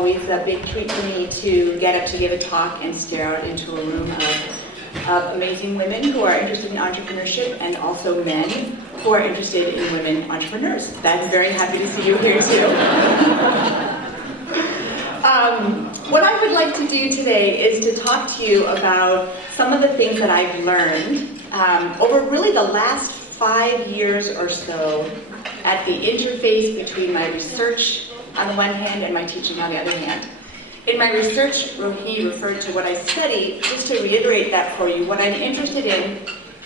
always a big treat for me to get up to give a talk and stare out into a room of amazing women who are interested in entrepreneurship and also men who are interested in women entrepreneurs. I'm very happy to see you here too. What I would like to do today is to talk to you about some of the things that I've learned over really the last 5 years or so at the interface between my research on the one hand and my teaching on the other hand. In my research, Rohini referred to what I study. Just to reiterate that for you, what I'm interested in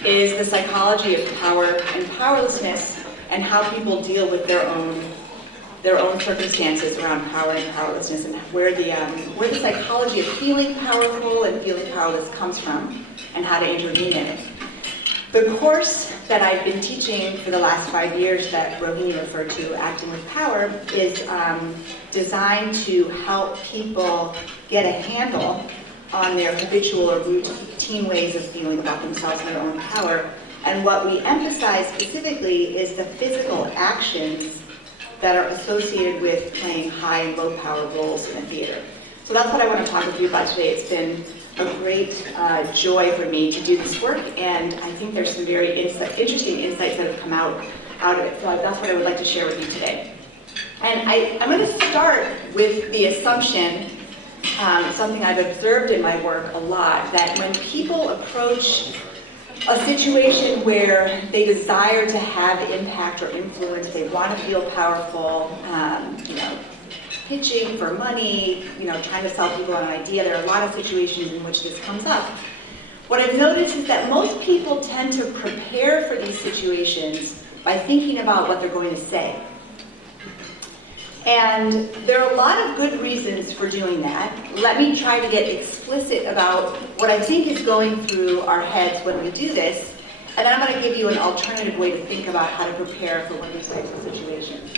is the psychology of power and powerlessness and how people deal with their own circumstances around power and powerlessness, and where the psychology of feeling powerful and feeling powerless comes from and how to intervene in it. The course that I've been teaching for the last 5 years that Rohini referred to, Acting with Power, is designed to help people get a handle on their habitual or routine ways of feeling about themselves and their own power. And what we emphasize specifically is the physical actions that are associated with playing high and low power roles in the theater. So that's what I want to talk with you about today. It's been a great joy for me to do this work, and I think there's some very interesting insights that have come out of it. So that's what I would like to share with you today. And I'm going to start with the assumption, something I've observed in my work a lot, that when people approach a situation where they desire to have impact or influence, they want to feel powerful, pitching for money, trying to sell people an idea. There are a lot of situations in which this comes up. What I've noticed is that most people tend to prepare for these situations by thinking about what they're going to say. And there are a lot of good reasons for doing that. Let me try to get explicit about what I think is going through our heads when we do this, and then I'm going to give you an alternative way to think about how to prepare for one of these types of situations.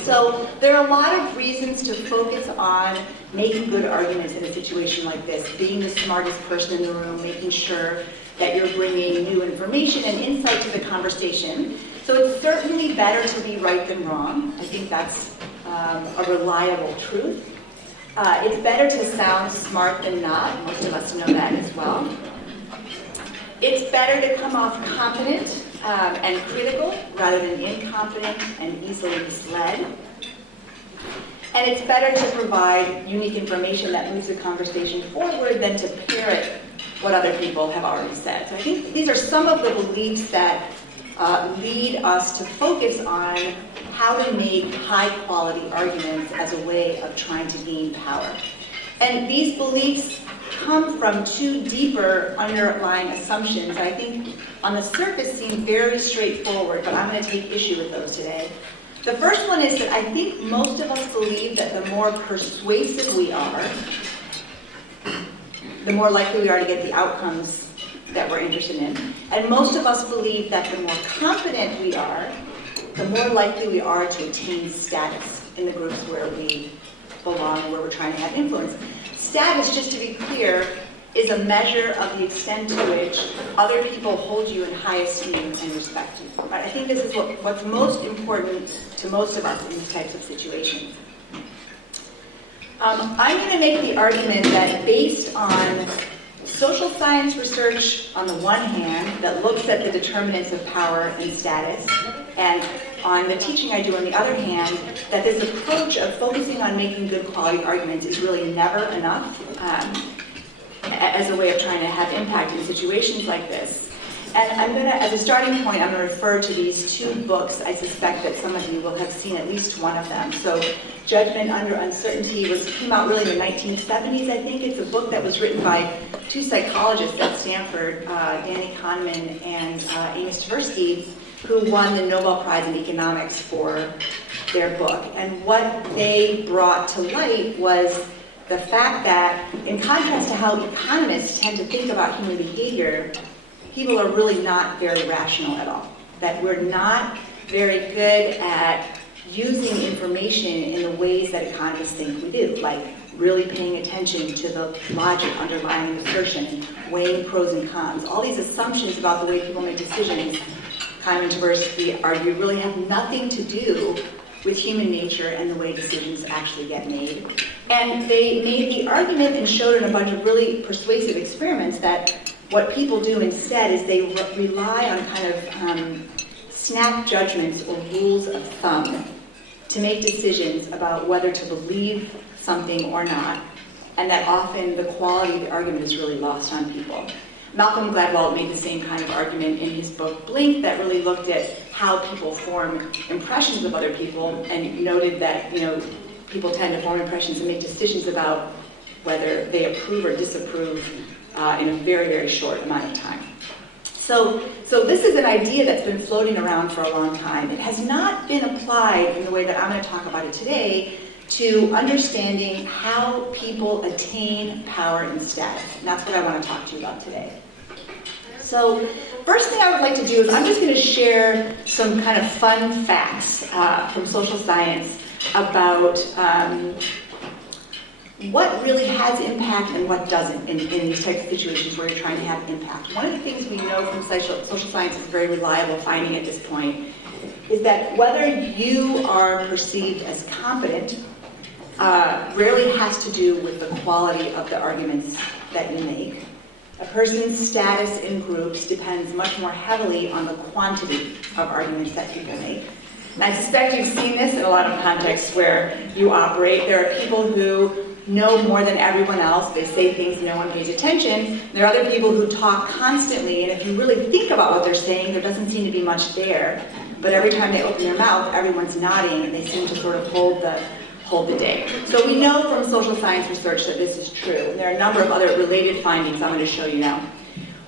So there are a lot of reasons to focus on making good arguments in a situation like this, being the smartest person in the room, making sure that you're bringing new information and insight to the conversation. So it's certainly better to be right than wrong. I think that's a reliable truth. It's better to sound smart than not. Most of us know that as well. It's better to come off confident and critical rather than inconfident and easily misled. And it's better to provide unique information that moves the conversation forward than to parrot what other people have already said. So I think these are some of the beliefs that lead us to focus on how to make high-quality arguments as a way of trying to gain power. And these beliefs come from two deeper underlying assumptions that I think on the surface seem very straightforward, but I'm going to take issue with those today. The first one is that I think most of us believe that the more persuasive we are, the more likely we are to get the outcomes that we're interested in. And most of us believe that the more confident we are, the more likely we are to attain status in the groups where we belong, where we're trying to have influence. Status, just to be clear, is a measure of the extent to which other people hold you in high esteem and respect you. Right? I think this is what's most important to most of us in these types of situations. I'm going to make the argument that based on social science research on the one hand that looks at the determinants of power and status, and on the teaching I do on the other hand, that this approach of focusing on making good quality arguments is really never enough as a way of trying to have impact in situations like this. And I'm going to, as a starting point, I'm going to refer to these two books. I suspect that some of you will have seen at least one of them. So Judgment Under Uncertainty came out really in the 1970s, I think. It's a book that was written by two psychologists at Stanford, Danny Kahneman and Amos Tversky, who won the Nobel Prize in Economics for their book. And what they brought to light was the fact that, in contrast to how economists tend to think about human behavior, people are really not very rational at all. That we're not very good at using information in the ways that economists think we do, like really paying attention to the logic underlying an assertion, weighing pros and cons. All these assumptions about the way people make decisions, Kahneman and Tversky argue, really have nothing to do with human nature and the way decisions actually get made. And they made the argument and showed in a bunch of really persuasive experiments that what people do instead is they rely on kind of snap judgments or rules of thumb to make decisions about whether to believe something or not, and that often the quality of the argument is really lost on people. Malcolm Gladwell made the same kind of argument in his book Blink that really looked at how people form impressions of other people and noted that people tend to form impressions and make decisions about whether they approve or disapprove in a very, very short amount of time. So this is an idea that's been floating around for a long time. It has not been applied in the way that I'm going to talk about it today to understanding how people attain power and status. And that's what I want to talk to you about today. So first thing I would like to do is I'm just going to share some kind of fun facts from social science about what really has impact and what doesn't in these types of situations where you're trying to have impact. One of the things we know from social science is a very reliable finding at this point is that whether you are perceived as competent rarely has to do with the quality of the arguments that you make. A person's status in groups depends much more heavily on the quantity of arguments that people make. And I suspect you've seen this in a lot of contexts where you operate. There are people who know more than everyone else. They say things no one pays attention. There are other people who talk constantly, and if you really think about what they're saying, there doesn't seem to be much there. But every time they open their mouth, everyone's nodding, and they seem to sort of hold the day. So we know from social science research that this is true. And there are a number of other related findings I'm going to show you now.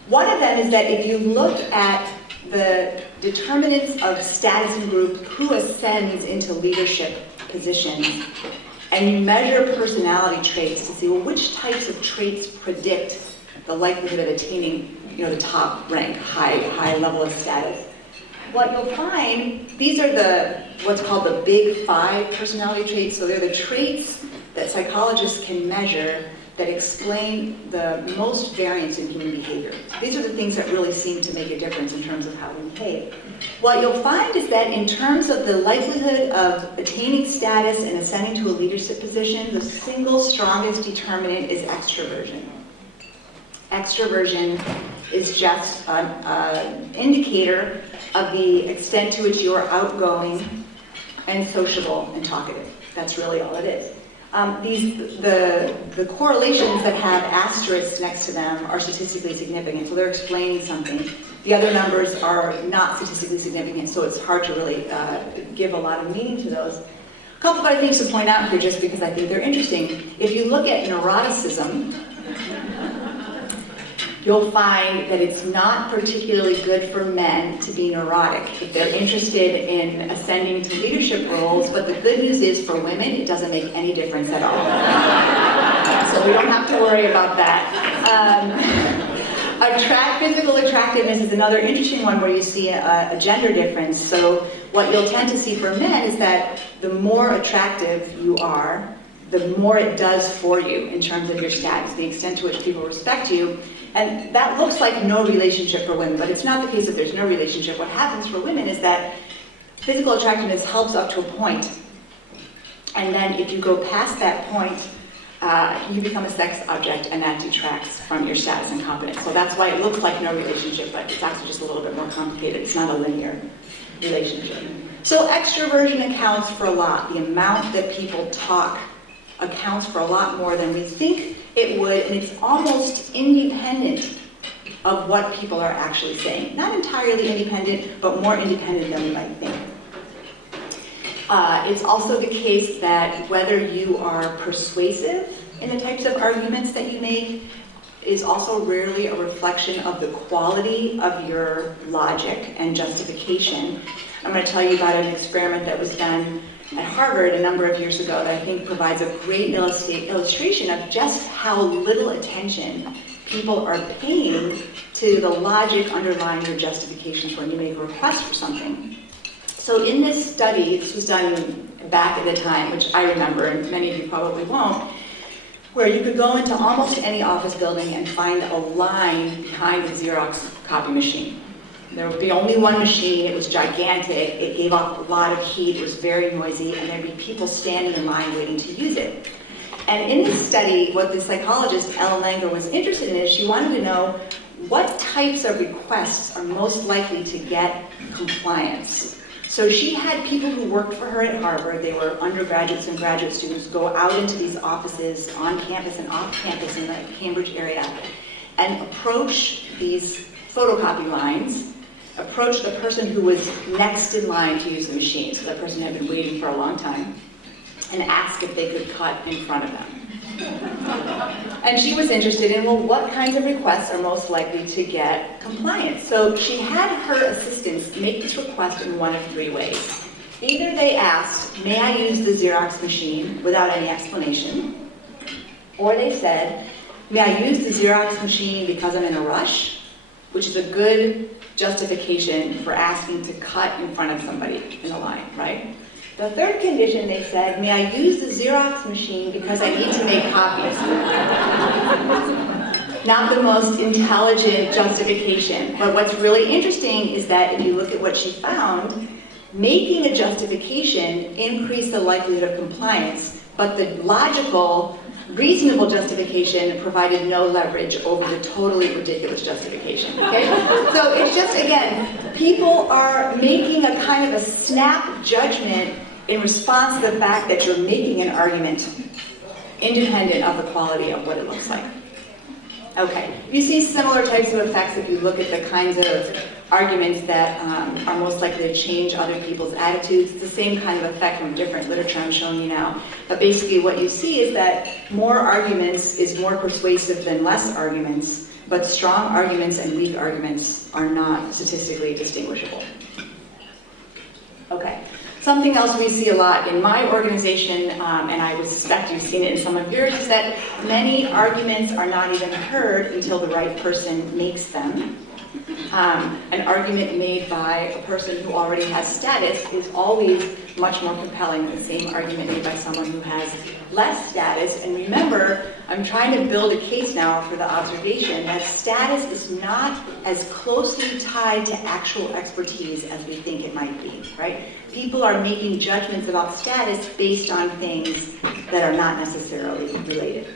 One of them is that if you look at the determinants of status in group, who ascends into leadership positions, and you measure personality traits to see, well, which types of traits predict the likelihood of attaining, the top rank, high level of status. What you'll find, these are what's called the big 5 personality traits. So they're the traits that psychologists can measure that explain the most variance in human behavior. These are the things that really seem to make a difference in terms of how we behave. What you'll find is that in terms of the likelihood of attaining status and ascending to a leadership position, the single strongest determinant is extroversion. Extroversion is just an indicator of the extent to which you are outgoing and sociable and talkative. That's really all it is. The correlations that have asterisks next to them are statistically significant, so they're explaining something. The other numbers are not statistically significant, so it's hard to really give a lot of meaning to those. A couple of other things to point out here, just because I think they're interesting. If you look at neuroticism, you'll find that it's not particularly good for men to be neurotic if they're interested in ascending to leadership roles, but the good news is for women, it doesn't make any difference at all. So we don't have to worry about that. Physical attractiveness is another interesting one where you see a gender difference. So what you'll tend to see for men is that the more attractive you are, the more it does for you in terms of your status, the extent to which people respect you. And that looks like no relationship for women, but it's not the case that there's no relationship. What happens for women is that physical attractiveness helps up to a point. And then if you go past that point, you become a sex object, and that detracts from your status and competence. So that's why it looks like no relationship, but it's actually just a little bit more complicated. It's not a linear relationship. So extroversion accounts for a lot. The amount that people talk accounts for a lot more than we think it would, and it's almost independent of what people are actually saying. Not entirely independent, but more independent than we might think. It's also the case that whether you are persuasive in the types of arguments that you make is also rarely a reflection of the quality of your logic and justification. I'm going to tell you about an experiment that was done at Harvard a number of years ago that I think provides a great illustration of just how little attention people are paying to the logic underlying your justifications when you make a request for something. So in this study, this was done back at the time, which I remember, and many of you probably won't, where you could go into almost any office building and find a line behind the Xerox copy machine. There would be only one machine, it was gigantic, it gave off a lot of heat, it was very noisy, and there'd be people standing in line waiting to use it. And in this study, what the psychologist Ellen Langer was interested in is she wanted to know what types of requests are most likely to get compliance. So she had people who worked for her at Harvard, they were undergraduates and graduate students, go out into these offices on campus and off campus in the Cambridge area and approach these photocopy lines, approach the person who was next in line to use the machine, so that person had been waiting for a long time, and ask if they could cut in front of them. And she was interested in, well, what kinds of requests are most likely to get compliance? So she had her assistants make this request in one of three ways. Either they asked, may I use the Xerox machine without any explanation? Or they said, may I use the Xerox machine because I'm in a rush? Which is a good justification for asking to cut in front of somebody in the line, right? The third condition, they said, may I use the Xerox machine because I need to make copies? Not the most intelligent justification, but what's really interesting is that if you look at what she found, making a justification increased the likelihood of compliance, but the logical, reasonable justification provided no leverage over the totally ridiculous justification, okay? So it's just, again, people are making a kind of a snap judgment in response to the fact that you're making an argument independent of the quality of what it looks like. Okay, you see similar types of effects if you look at the kinds of arguments that are most likely to change other people's attitudes. It's the same kind of effect from different literature I'm showing you now. But basically what you see is that more arguments is more persuasive than less arguments, but strong arguments and weak arguments are not statistically distinguishable. Okay. Something else we see a lot in my organization, and I would suspect you've seen it in some of yours, is that many arguments are not even heard until the right person makes them. An argument made by a person who already has status is always much more compelling than the same argument made by someone who has less status. And remember, I'm trying to build a case now for the observation that status is not as closely tied to actual expertise as we think it might be, right? People are making judgments about status based on things that are not necessarily related.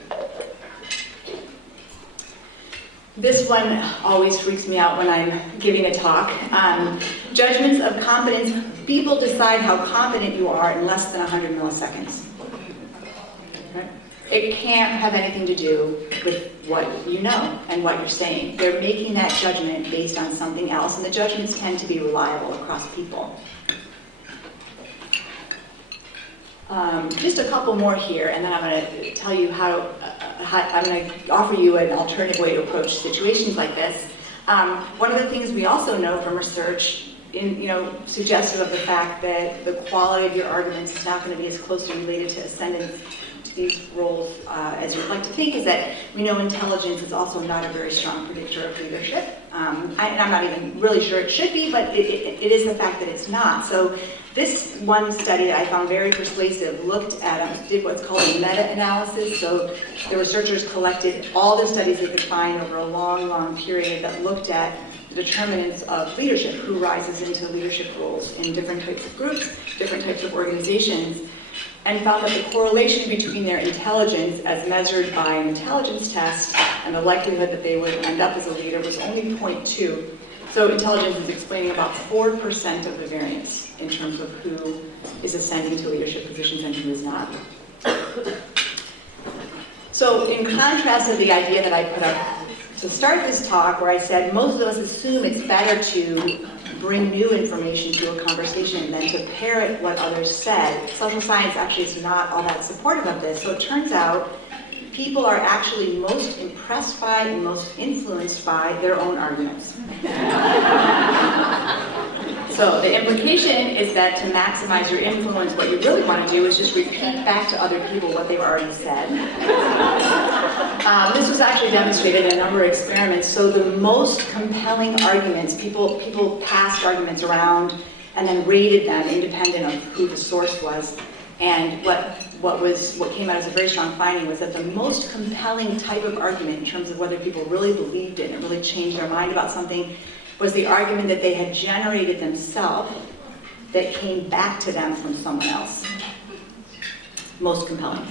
This one always freaks me out when I'm giving a talk. Judgments of competence. People decide how competent you are in less than 100 milliseconds. Right? It can't have anything to do with what you know and what you're saying. They're making that judgment based on something else, and the judgments tend to be reliable across people. Just a couple more here, and then I'm going to tell you how I'm going to offer you an alternative way to approach situations like this. One of the things we also know from research, suggestive of the fact that the quality of your arguments is not going to be as closely related to ascendance to these roles as you'd like to think, is that we know intelligence is also not a very strong predictor of leadership. And I'm not even really sure it should be, but it is the fact that it's not. So this one study that I found very persuasive looked at, did what's called a meta-analysis. So the researchers collected all the studies they could find over a long, long period that looked at the determinants of leadership, who rises into leadership roles in different types of groups, different types of organizations, and found that the correlation between their intelligence as measured by an intelligence test and the likelihood that they would end up as a leader was only 0.2. So intelligence is explaining about 4% of the variance in terms of who is ascending to leadership positions and who is not. So in contrast to the idea that I put up to start this talk, where I said most of us assume it's better to bring new information to a conversation than to parrot what others said, social science actually is not all that supportive of this. So it turns out people are actually most impressed by and most influenced by their own arguments. So the implication is that to maximize your influence, what you really want to do is just repeat back to other people what they've already said. This was actually demonstrated in a number of experiments. So the most compelling arguments, people passed arguments around and then rated them independent of who the source was. And what came out as a very strong finding was that the most compelling type of argument in terms of whether people really believed it and it really changed their mind about something was the argument that they had generated themselves that came back to them from someone else. Most compelling.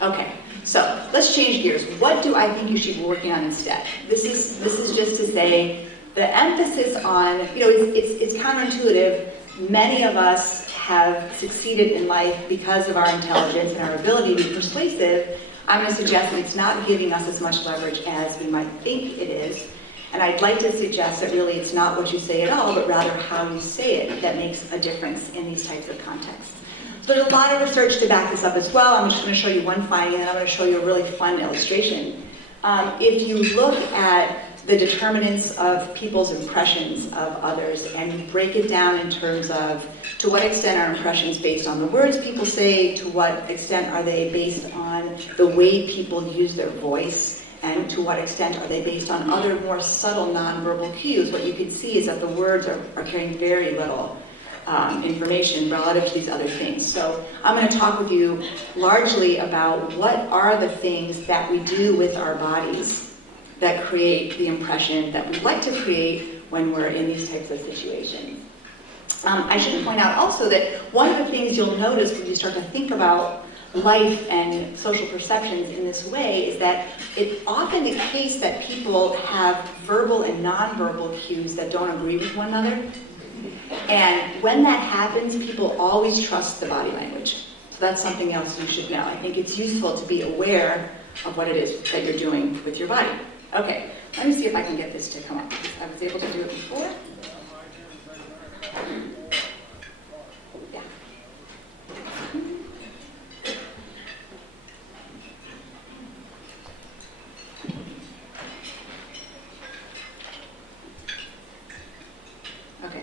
Okay, so let's change gears. What do I think you should be working on instead? This is just to say the emphasis on, it's counterintuitive. Many of us have succeeded in life because of our intelligence and our ability to be persuasive. I'm going to suggest that it's not giving us as much leverage as we might think it is. And I'd like to suggest that really it's not what you say at all, but rather how you say it that makes a difference in these types of contexts. So there's a lot of research to back this up as well. I'm just going to show you one finding, and I'm going to show you a really fun illustration. If you look at the determinants of people's impressions of others, and you break it down in terms of to what extent are impressions based on the words people say, to what extent are they based on the way people use their voice, and to what extent are they based on other more subtle nonverbal cues, what you can see is that the words are carrying very little information relative to these other things. So I'm going to talk with you largely about what are the things that we do with our bodies that create the impression that we'd like to create when we're in these types of situations. I should point out also that one of the things you'll notice when you start to think about life and social perceptions in this way is that it's often the case that people have verbal and nonverbal cues that don't agree with one another. And when that happens, people always trust the body language. So that's something else you should know. I think it's useful to be aware of what it is that you're doing with your body. Okay, let me see if I can get this to come up. I was able to do it before. Yeah. Okay.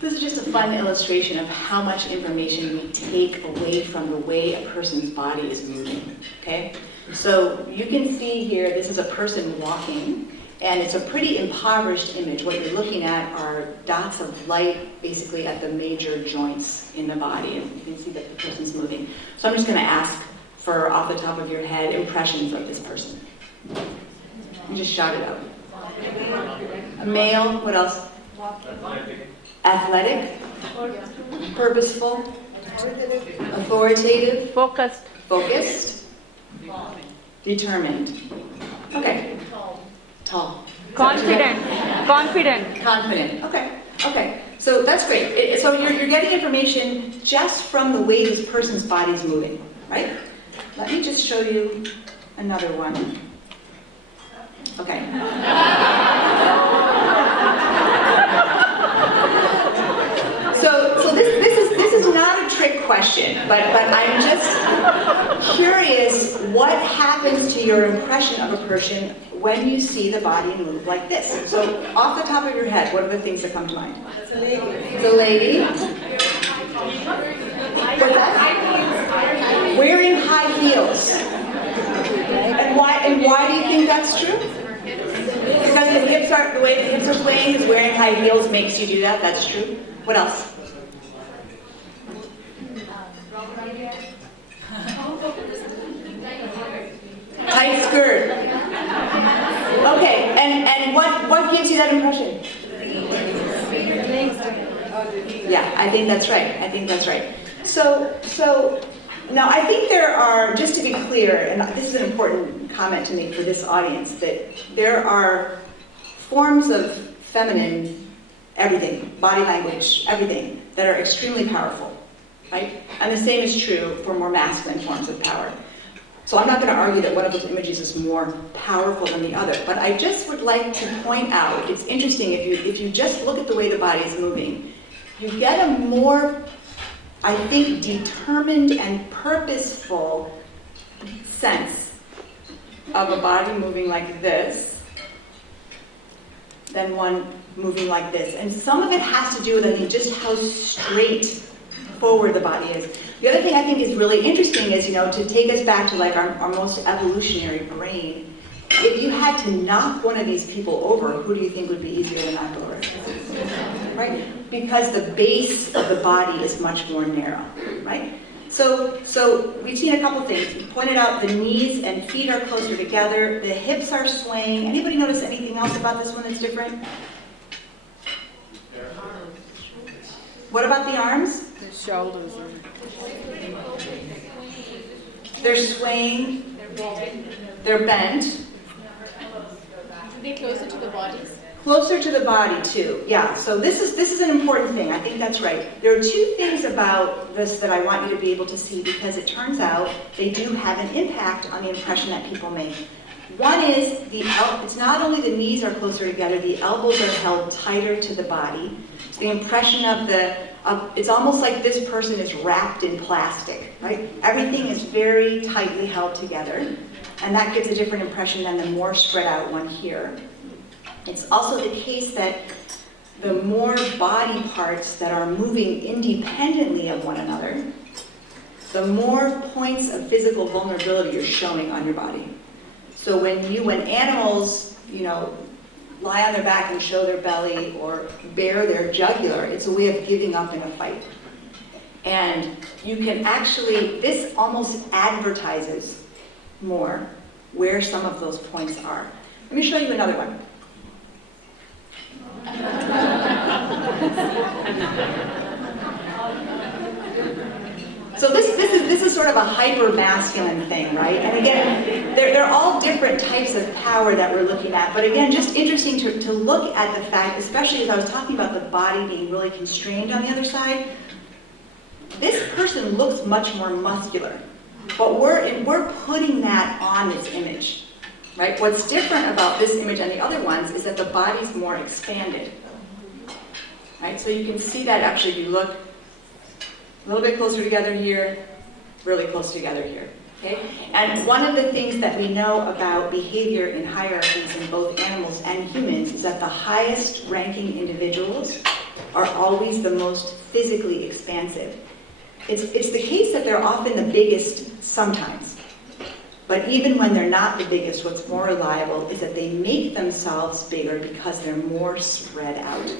This is just a fun illustration of how much information we take away from the way a person's body is moving, okay? So you can see here, this is a person walking, and it's a pretty impoverished image. What you're looking at are dots of light, basically at the major joints in the body, and you can see that the person's moving. So I'm just gonna ask for, off the top of your head, impressions of this person. You just shout it out. A male, what else? Athletic, purposeful, authoritative, focused, determined. Okay. Tall. Confident. Okay. So that's great. So you're getting information just from the way this person's body's moving, right? Let me just show you another one. Okay. So this is not a trick question, but I'm just curious what happens to your impression of a person when you see the body move like this. So off the top of your head, what are the things that come to mind? The lady. What's that? Wearing high heels. And why do you think that's true? Because the way the hips are swaying, because wearing high heels makes you do that. That's true. What else? Tight skirt. Okay, and what gives you that impression? Yeah, I think that's right. So now I think there are, just to be clear, and this is an important comment to make for this audience, that there are forms of feminine everything, body language, everything, that are extremely powerful, right? And the same is true for more masculine forms of power. So I'm not going to argue that one of those images is more powerful than the other, but I just would like to point out, it's interesting, if you just look at the way the body is moving, you get a more, I think, determined and purposeful sense of a body moving like this than one moving like this. And some of it has to do with, I think, just how straight forward the body is. The other thing I think is really interesting is, to take us back to like our most evolutionary brain, if you had to knock one of these people over, who do you think would be easier to knock over? Right? Because the base of the body is much more narrow, right? So we've seen a couple things. We pointed out the knees and feet are closer together. The hips are swaying. Anybody notice anything else about this one that's different? What about the arms? The shoulders. They're swaying. They're bent. Are they closer to the bodies? Closer to the body too, yeah. So this is an important thing. I think that's right. There are two things about this that I want you to be able to see because it turns out they do have an impact on the impression that people make. One is it's not only the knees are closer together, the elbows are held tighter to the body. So the impression it's almost like this person is wrapped in plastic, right? Everything is very tightly held together, and that gives a different impression than the more spread out one here. It's also the case that the more body parts that are moving independently of one another, the more points of physical vulnerability you're showing on your body. So when animals, lie on their back and show their belly or bare their jugular, it's a way of giving up in a fight. And you can actually, this almost advertises more where some of those points are. Let me show you another one. So this is sort of a hyper-masculine thing, right? And again, they're all different types of power that we're looking at. But again, just interesting to look at the fact, especially as I was talking about the body being really constrained on the other side, this person looks much more muscular. But we're putting that on this image, right? What's different about this image and the other ones is that the body's more expanded, right? So you can see that actually if you look a little bit closer together here, really close together here, okay? And one of the things that we know about behavior in hierarchies in both animals and humans is that the highest ranking individuals are always the most physically expansive. It's the case that they're often the biggest sometimes. But even when they're not the biggest, what's more reliable is that they make themselves bigger because they're more spread out.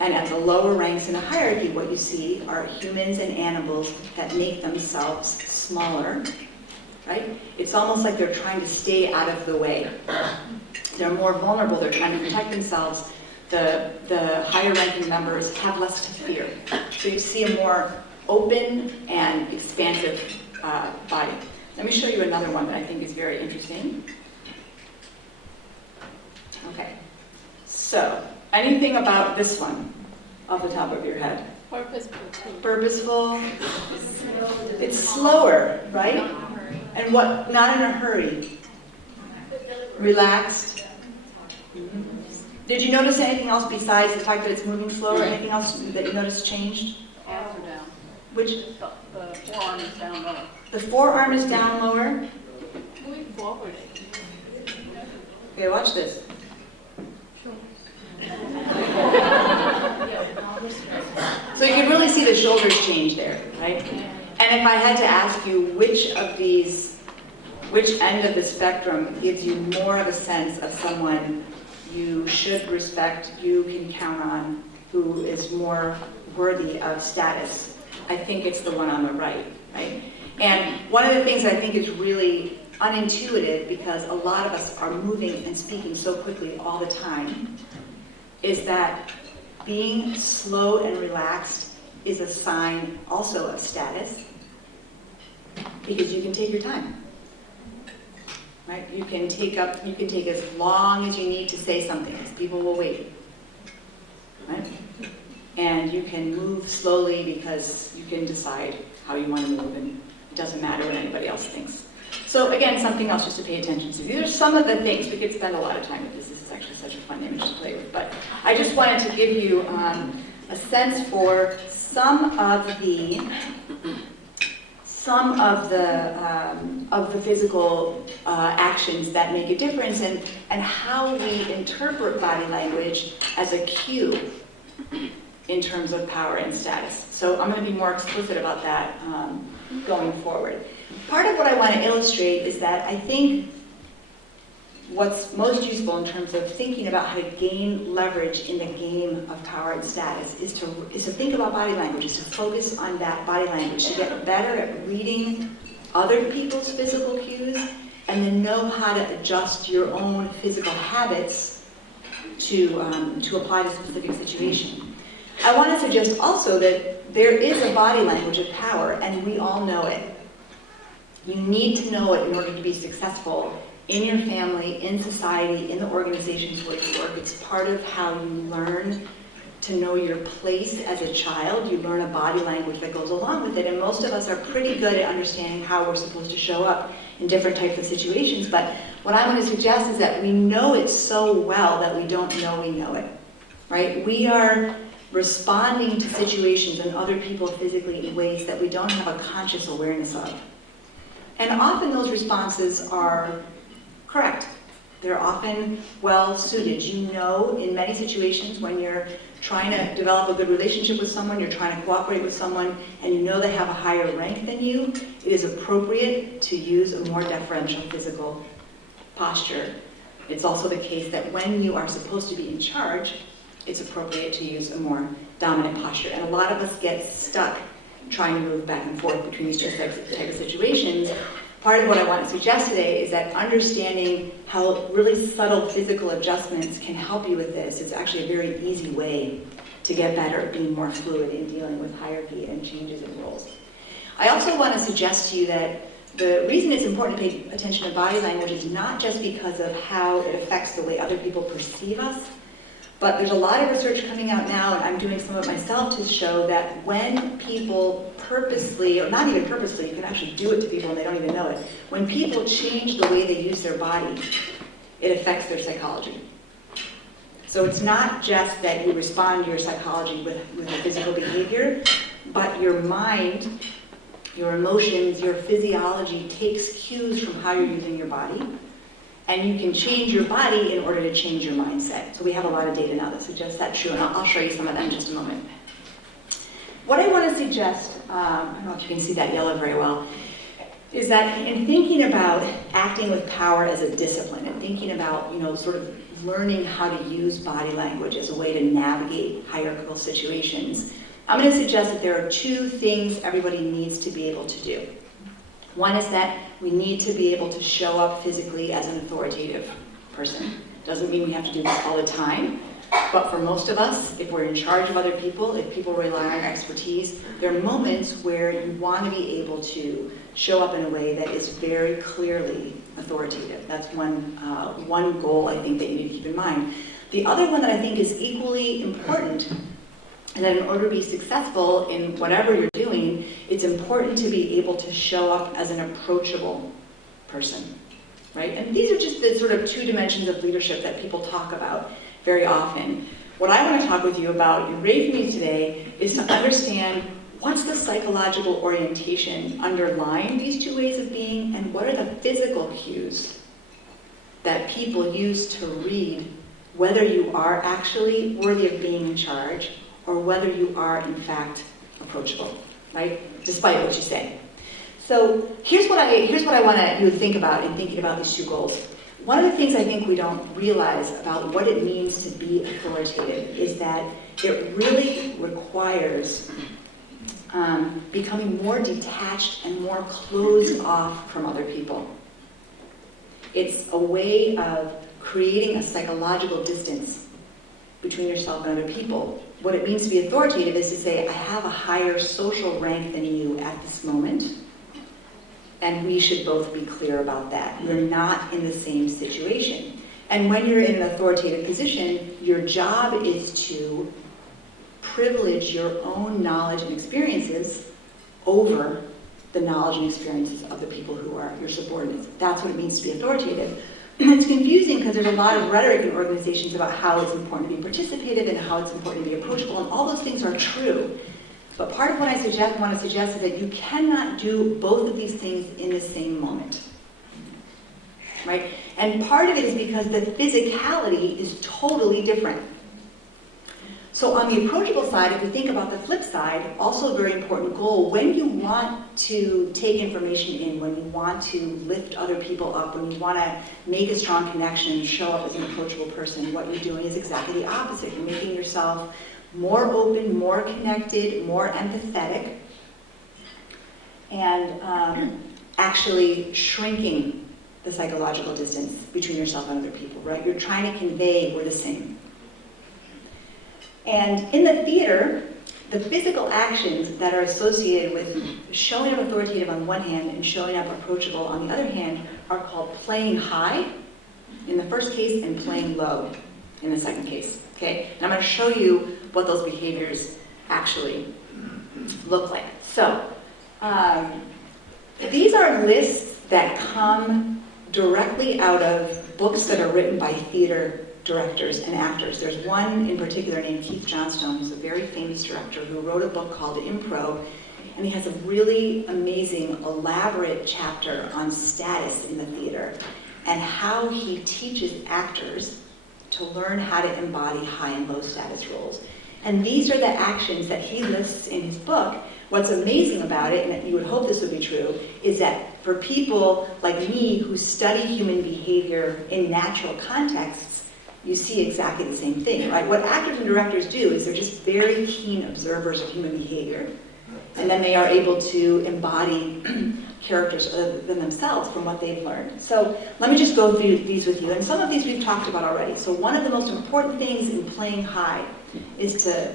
And at the lower ranks in a hierarchy, what you see are humans and animals that make themselves smaller, right? It's almost like they're trying to stay out of the way. They're more vulnerable, they're trying to protect themselves. The higher ranking members have less to fear. So you see a more open and expansive body. Let me show you another one that I think is very interesting. Okay, so anything about this one off the top of your head? Purposeful. Purposeful. It's slower, right? And what? Not in a hurry. Relaxed. Mm-hmm. Did you notice anything else besides the fact that it's moving slower? Anything else that you noticed changed? Arms are down. Which? The forearm is down low. The forearm is down lower. Moving forward. Okay, watch this. So you can really see the shoulders change there, right? And if I had to ask you which end of the spectrum gives you more of a sense of someone you should respect, you can count on, who is more worthy of status, I think it's the one on the right? And one of the things I think is really unintuitive, because a lot of us are moving and speaking so quickly all the time, is that being slow and relaxed is a sign also of status, because you can take your time, right? You can take as long as you need to say something, because people will wait, right? And you can move slowly because you can decide how you want to move, and it doesn't matter what anybody else thinks. So again, something else just to pay attention to. These are some of the things. We could spend a lot of time with this. This is actually such a fun image to play with. But I just wanted to give you a sense for some of the physical actions that make a difference, and how we interpret body language as a cue in terms of power and status. So I'm going to be more explicit about that going forward. Part of what I want to illustrate is that I think what's most useful in terms of thinking about how to gain leverage in the game of power and status is to think about body language, is to focus on that body language, to get better at reading other people's physical cues, and then know how to adjust your own physical habits to apply to a specific situation. I want to suggest also that there is a body language of power, and we all know it. You need to know it in order to be successful in your family, in society, in the organizations where you work. It's part of how you learn to know your place as a child. You learn a body language that goes along with it, and most of us are pretty good at understanding how we're supposed to show up in different types of situations. But what I'm going to suggest is that we know it so well that we don't know we know it, right? We are responding to situations and other people physically in ways that we don't have a conscious awareness of. And often those responses are correct. They're often well suited. You know, in many situations when you're trying to develop a good relationship with someone, you're trying to cooperate with someone, and you know they have a higher rank than you, it is appropriate to use a more deferential physical posture. It's also the case that when you are supposed to be in charge, it's appropriate to use a more dominant posture. And a lot of us get stuck trying to move back and forth between these two types of situations. Part of what I want to suggest today is that understanding how really subtle physical adjustments can help you with this is actually a very easy way to get better at being more fluid in dealing with hierarchy and changes in roles. I also want to suggest to you that the reason it's important to pay attention to body language is not just because of how it affects the way other people perceive us, but there's a lot of research coming out now, and I'm doing some of it myself, to show that when people purposely, or not even purposely, you can actually do it to people and they don't even know it, when people change the way they use their body, it affects their psychology. So it's not just that you respond to your psychology with a physical behavior, but your mind, your emotions, your physiology takes cues from how you're using your body, and you can change your body in order to change your mindset. So we have a lot of data now that suggests that's true, and I'll show you some of that in just a moment. What I want to suggest, I don't know if you can see that yellow very well, is that in thinking about acting with power as a discipline, and thinking about, sort of learning how to use body language as a way to navigate hierarchical situations, I'm going to suggest that there are two things everybody needs to be able to do. One is that we need to be able to show up physically as an authoritative person. Doesn't mean we have to do this all the time, but for most of us, if we're in charge of other people, if people rely on our expertise, there are moments where you want to be able to show up in a way that is very clearly authoritative. That's one goal I think that you need to keep in mind. The other one that I think is equally important, and that in order to be successful in whatever you're doing, it's important to be able to show up as an approachable person, right? And these are just the sort of two dimensions of leadership that people talk about very often. What I want to talk with you about, you're ready for me today, is to understand what's the psychological orientation underlying these two ways of being, and what are the physical cues that people use to read whether you are actually worthy of being in charge or whether you are, in fact, approachable, right? Despite what you say. So here's what I want you to think about in thinking about these two goals. One of the things I think we don't realize about what it means to be authoritative is that it really requires becoming more detached and more closed off from other people. It's a way of creating a psychological distance between yourself and other people. What it means to be authoritative is to say, I have a higher social rank than you at this moment, and we should both be clear about that. We're not in the same situation. And when you're in an authoritative position, your job is to privilege your own knowledge and experiences over the knowledge and experiences of the people who are your subordinates. That's what it means to be authoritative. It's confusing because there's a lot of rhetoric in organizations about how it's important to be participative and how it's important to be approachable, and all those things are true. But part of what I want to suggest is that you cannot do both of these things in the same moment, right? And part of it is because the physicality is totally different. So on the approachable side, if you think about the flip side, also a very important goal, when you want to take information in, when you want to lift other people up, when you want to make a strong connection, show up as an approachable person, what you're doing is exactly the opposite. You're making yourself more open, more connected, more empathetic, and actually shrinking the psychological distance between yourself and other people, right? You're trying to convey we're the same. And in the theater, the physical actions that are associated with showing up authoritative on one hand and showing up approachable on the other hand are called playing high in the first case and playing low in the second case, okay? And I'm going to show you what those behaviors actually look like. So, these are lists that come directly out of books that are written by theater directors and actors. There's one in particular named Keith Johnstone, who's a very famous director who wrote a book called Impro, and he has a really amazing, elaborate chapter on status in the theater and how he teaches actors to learn how to embody high and low status roles. And these are the actions that he lists in his book. What's amazing about it, and you would hope this would be true, is that for people like me who study human behavior in natural contexts, you see exactly the same thing, right? What actors and directors do is they're just very keen observers of human behavior, and then they are able to embody characters other than themselves from what they've learned. So let me just go through these with you, and some of these we've talked about already. So one of the most important things in playing high is to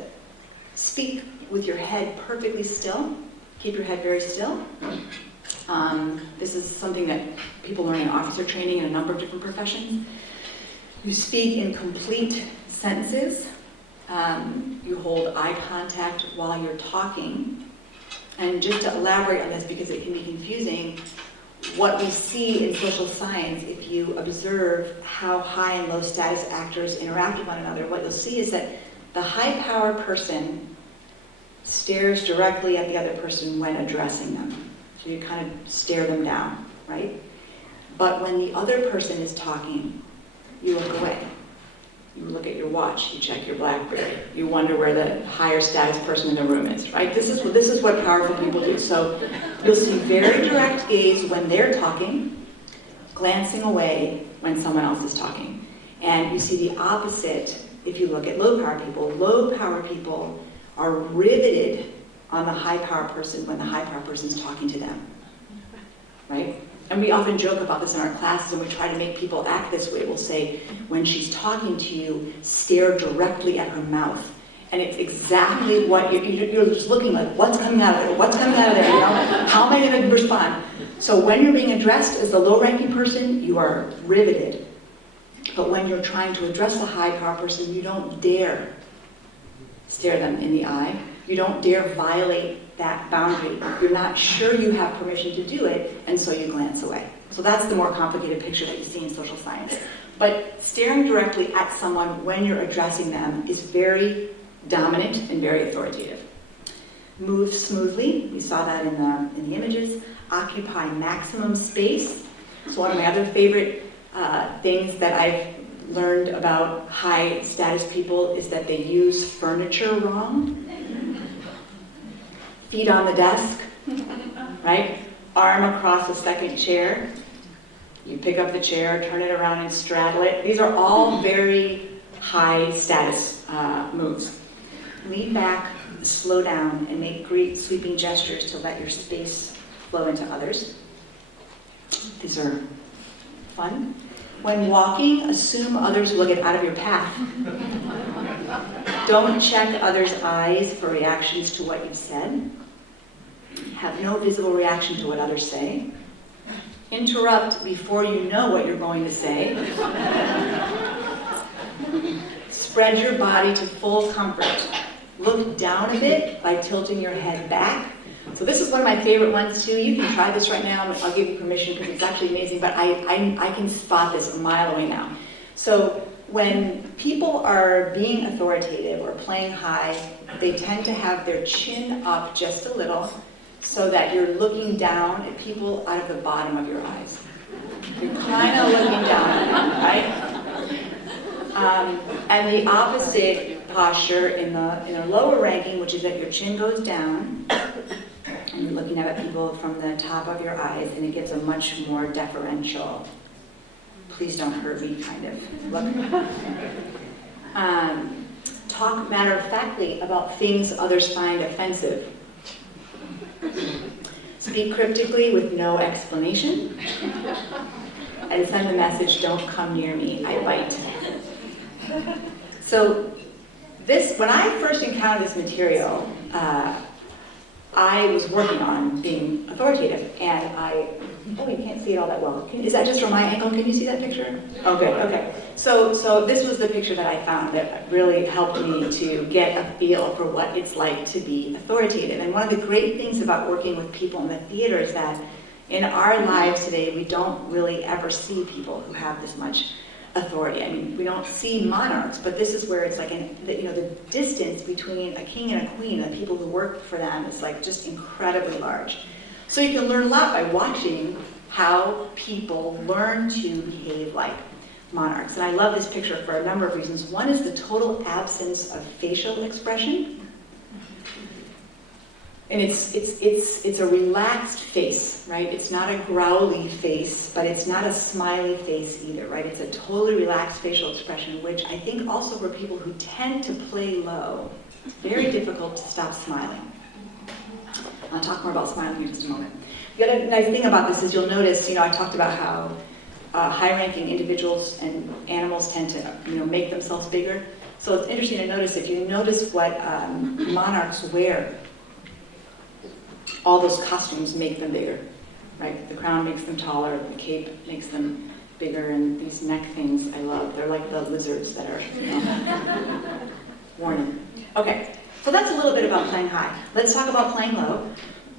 speak with your head perfectly still. Keep your head very still. This is something that people learn in officer training in a number of different professions. You speak in complete sentences. You hold eye contact while you're talking. And just to elaborate on this, because it can be confusing, what we see in social science, if you observe how high and low status actors interact with one another, what you'll see is that the high power person stares directly at the other person when addressing them. So you kind of stare them down, right? But when the other person is talking, you look away. You look at your watch, you check your BlackBerry, you wonder where the higher status person in the room is, right? This is what powerful people do. So you'll see very direct gaze when they're talking, glancing away when someone else is talking. And you see the opposite if you look at low power people. Low power people are riveted on the high power person when the high power person is talking to them, right? And we often joke about this in our classes, and we try to make people act this way. We'll say, when she's talking to you, stare directly at her mouth. And it's exactly what you're just looking like, what's coming out of there? What's coming out of there? You know? How am I going to respond? So when you're being addressed as the low-ranking person, you are riveted. But when you're trying to address the high-power person, you don't dare stare them in the eye. You don't dare violate that boundary. You're not sure you have permission to do it, and so you glance away. So that's the more complicated picture that you see in social science. But staring directly at someone when you're addressing them is very dominant and very authoritative. Move smoothly, we saw that in the images. Occupy maximum space. So one of my other favorite things that I've learned about high status people is that they use furniture wrong. Feet on the desk, right? Arm across the second chair. You pick up the chair, turn it around and straddle it. These are all very high status moves. Lean back, slow down, and make great sweeping gestures to let your space flow into others. These are fun. When walking, assume others will get out of your path. Don't check others' eyes for reactions to what you've said. Have no visible reaction to what others say. Interrupt before you know what you're going to say. Spread your body to full comfort. Look down a bit by tilting your head back. So this is one of my favorite ones too. You can try this right now. I'll give you permission because it's actually amazing, but I can spot this a mile away now. So when people are being authoritative or playing high, they tend to have their chin up just a little so that you're looking down at people out of the bottom of your eyes. You're kind of looking down at them, right? And the opposite posture in a lower ranking, which is that your chin goes down, and you're looking at people from the top of your eyes, and it gives a much more deferential, please don't hurt me kind of look. Talk matter-of-factly about things others find offensive. Speak cryptically with no explanation. And send the message, don't come near me, I bite. So when I first encountered this material, I was working on being authoritative, and oh, you can't see it all that well. Is that just from my angle? Can you see that picture? Oh, good, okay. So this was the picture that I found that really helped me to get a feel for what it's like to be authoritative. And one of the great things about working with people in the theater is that in our lives today, we don't really ever see people who have this much authority. I mean, we don't see monarchs, but this is where it's like, the distance between a king and a queen and the people who work for them is like just incredibly large. So you can learn a lot by watching how people learn to behave like monarchs. And I love this picture for a number of reasons. One is the total absence of facial expression. And it's a relaxed face, right? It's not a growly face, but it's not a smiley face either, right? It's a totally relaxed facial expression, which I think also for people who tend to play low, very difficult to stop smiling. I'll talk more about smiling in just a moment. The other nice thing about this is you'll notice, I talked about how high-ranking individuals and animals tend to, make themselves bigger. So it's interesting to notice, if you notice what monarchs wear, all those costumes make them bigger, right? The crown makes them taller, the cape makes them bigger, and these neck things I love. They're like the lizards that are worn. Okay, so that's a little bit about playing high. Let's talk about playing low.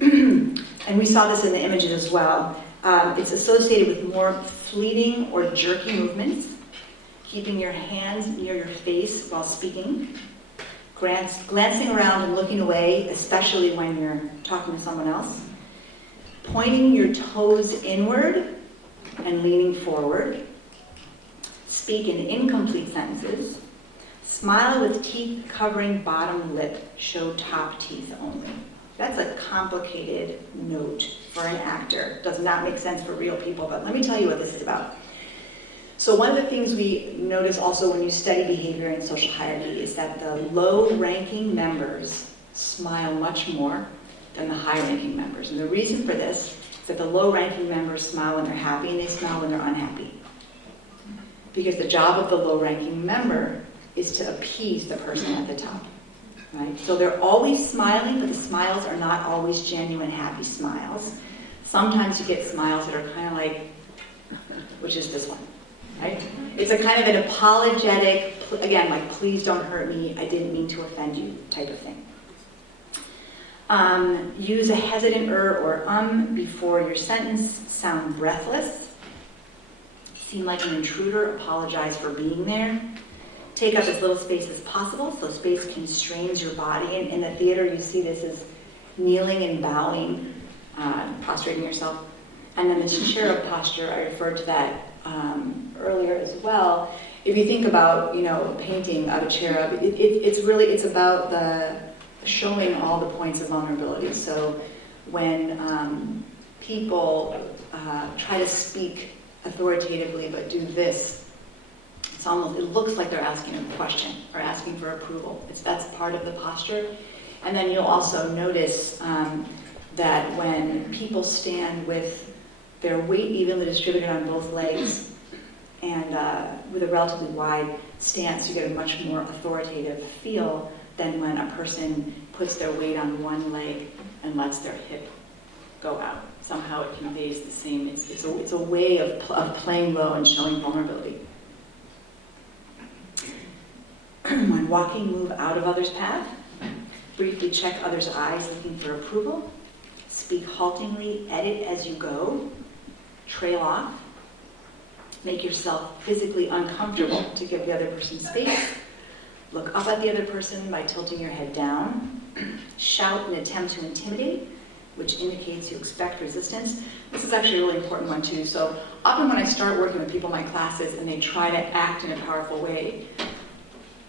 And we saw this in the images as well. It's associated with more fleeting or jerky movements, keeping your hands near your face while speaking, glancing around and looking away, especially when you're talking to someone else, pointing your toes inward and leaning forward, speak in incomplete sentences, smile with teeth covering bottom lip, show top teeth only. That's a complicated note for an actor. Does not make sense for real people, but let me tell you what this is about. So one of the things we notice also when you study behavior in social hierarchy is that the low-ranking members smile much more than the high-ranking members. And the reason for this is that the low-ranking members smile when they're happy and they smile when they're unhappy. Because the job of the low-ranking member is to appease the person at the top. Right? So they're always smiling, but the smiles are not always genuine, happy smiles. Sometimes you get smiles that are kind of like, which is this one. Right? It's a kind of an apologetic, again, like, please don't hurt me, I didn't mean to offend you, type of thing. Use a hesitant or before your sentence, sound breathless, seem like an intruder, apologize for being there. Take up as little space as possible, so space constrains your body. And in the theater, you see this as kneeling and bowing, prostrating yourself. And then the cherub posture, I referred to that earlier as well. If you think about, a painting of a cherub, it's about the showing all the points of vulnerability. So when people try to speak authoritatively but do this, it looks like they're asking a question or asking for approval. That's part of the posture. And then you'll also notice that when people stand with their weight evenly distributed on both legs and with a relatively wide stance, you get a much more authoritative feel than when a person puts their weight on one leg and lets their hip go out. Somehow it conveys the same, it's a way of playing low and showing vulnerability. When walking, move out of others' path. Briefly check others' eyes, looking for approval. Speak haltingly, edit as you go. Trail off. Make yourself physically uncomfortable to give the other person space. Look up at the other person by tilting your head down. Shout in an attempt to intimidate, which indicates you expect resistance. This is actually a really important one too. So often when I start working with people in my classes and they try to act in a powerful way,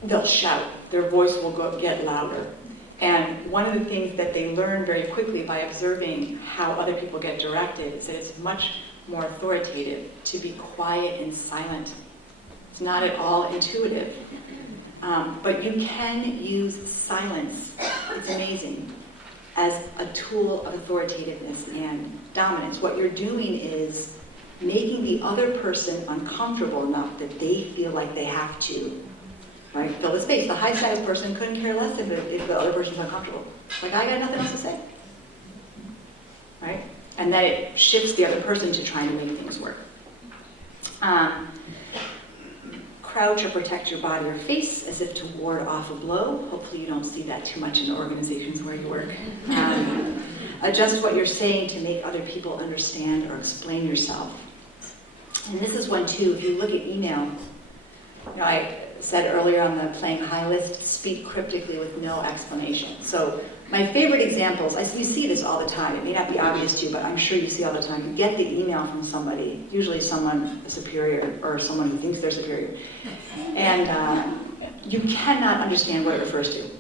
they'll shout. Their voice will get louder. And one of the things that they learn very quickly by observing how other people get directed is that it's much more authoritative to be quiet and silent. It's not at all intuitive. But you can use silence, it's amazing, as a tool of authoritativeness and dominance. What you're doing is making the other person uncomfortable enough that they feel like they have to, right? Fill the space. The high status person couldn't care less if the other person's uncomfortable. Like, I got nothing else to say, right? And then it shifts the other person to trying to make things work. Crouch or protect your body or face as if to ward off a blow. Hopefully you don't see that too much in organizations where you work. Adjust what you're saying to make other people understand or explain yourself. And this is one too, if you look at email, I said earlier on the playing high list, speak cryptically with no explanation. So my favorite examples, you see this all the time. It may not be obvious to you, but I'm sure you see all the time. You get the email from somebody, usually someone superior or someone who thinks they're superior, and you cannot understand what it refers to.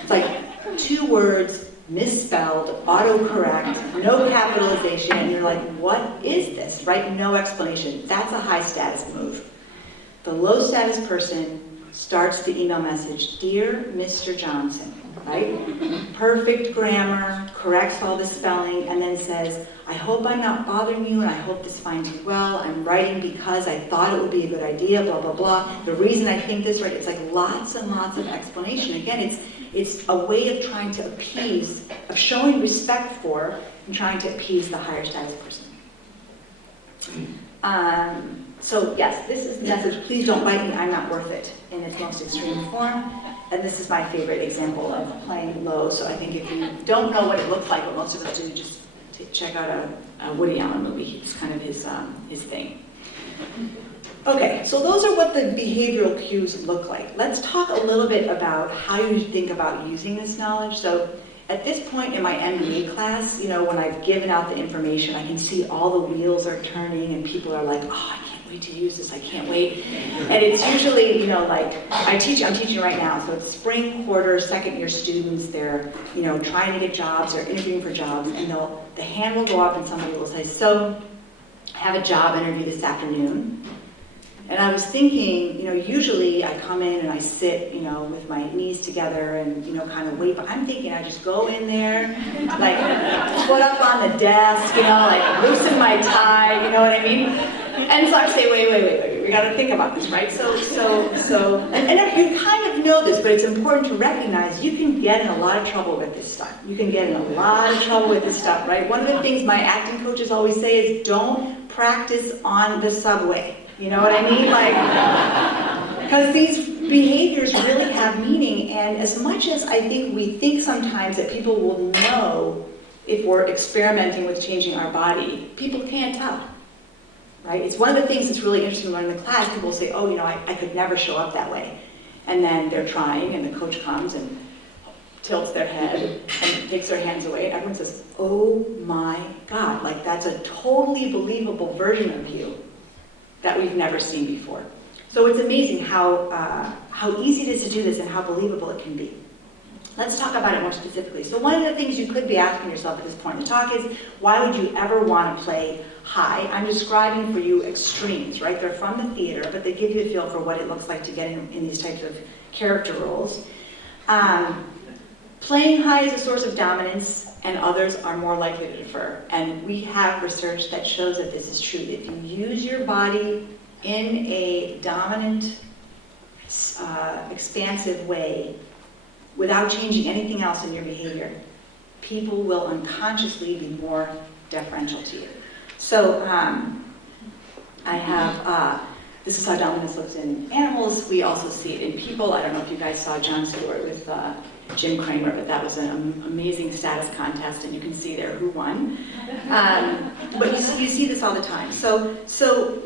It's like 2 words, misspelled, autocorrect, no capitalization, and you're like, what is this, right? No explanation. That's a high status move. The low status person starts the email message, Dear Mr. Johnson, right? Perfect grammar, corrects all the spelling, and then says, I hope I'm not bothering you, and I hope this finds you well. I'm writing because I thought it would be a good idea, blah, blah, blah. The reason I think this, right? It's like lots and lots of explanation. Again, it's a way of trying to appease, of showing respect for, and trying to appease the higher status person. So yes, this is the message, please don't write me, I'm not worth it, in its most extreme form. And this is my favorite example of playing low. So I think if you don't know what it looks like, what most of us do, just check out a Woody Allen movie. It's kind of his thing. Okay, so those are what the behavioral cues look like. Let's talk a little bit about how you think about using this knowledge. So at this point in my MBA class, when I've given out the information, I can see all the wheels are turning and people are like, oh, I can't wait to use this, I can't wait. And it's usually, like, I'm teaching right now, so it's spring quarter, second year students, they're, trying to get jobs, they're interviewing for jobs, and the hand will go up and somebody will say, so, I have a job interview this afternoon. And I was thinking, usually I come in and I sit, with my knees together and, kind of wait. But I'm thinking I just go in there, like, foot up on the desk, like, loosen my tie, you know what I mean? And so I say, wait, we got to think about this, right? And you kind of know this, but it's important to recognize you can get in a lot of trouble with this stuff. You can get in a lot of trouble with this stuff, right? One of the things my acting coaches always say is don't practice on the subway. You know what I mean? Like, because these behaviors really have meaning, and as much as I think we think sometimes that people will know if we're experimenting with changing our body, people can't tell, right? It's one of the things that's really interesting when I'm in the class. People say, oh, I could never show up that way. And then they're trying, and the coach comes and tilts their head and takes their hands away, and everyone says, oh my God, like that's a totally believable version of you that we've never seen before. So it's amazing how easy it is to do this and how believable it can be. Let's talk about it more specifically. So one of the things you could be asking yourself at this point in the talk is, why would you ever want to play high? I'm describing for you extremes, right? They're from the theater, but they give you a feel for what it looks like to get in these types of character roles. Playing high is a source of dominance, and others are more likely to defer. And we have research that shows that this is true. If you use your body in a dominant, expansive way, without changing anything else in your behavior, people will unconsciously be more deferential to you. So I have, this is how dominance looks in animals. We also see it in people. I don't know if you guys saw Jon Stewart with Jim Cramer, but that was an amazing status contest, and you can see there who won. But you see this all the time. So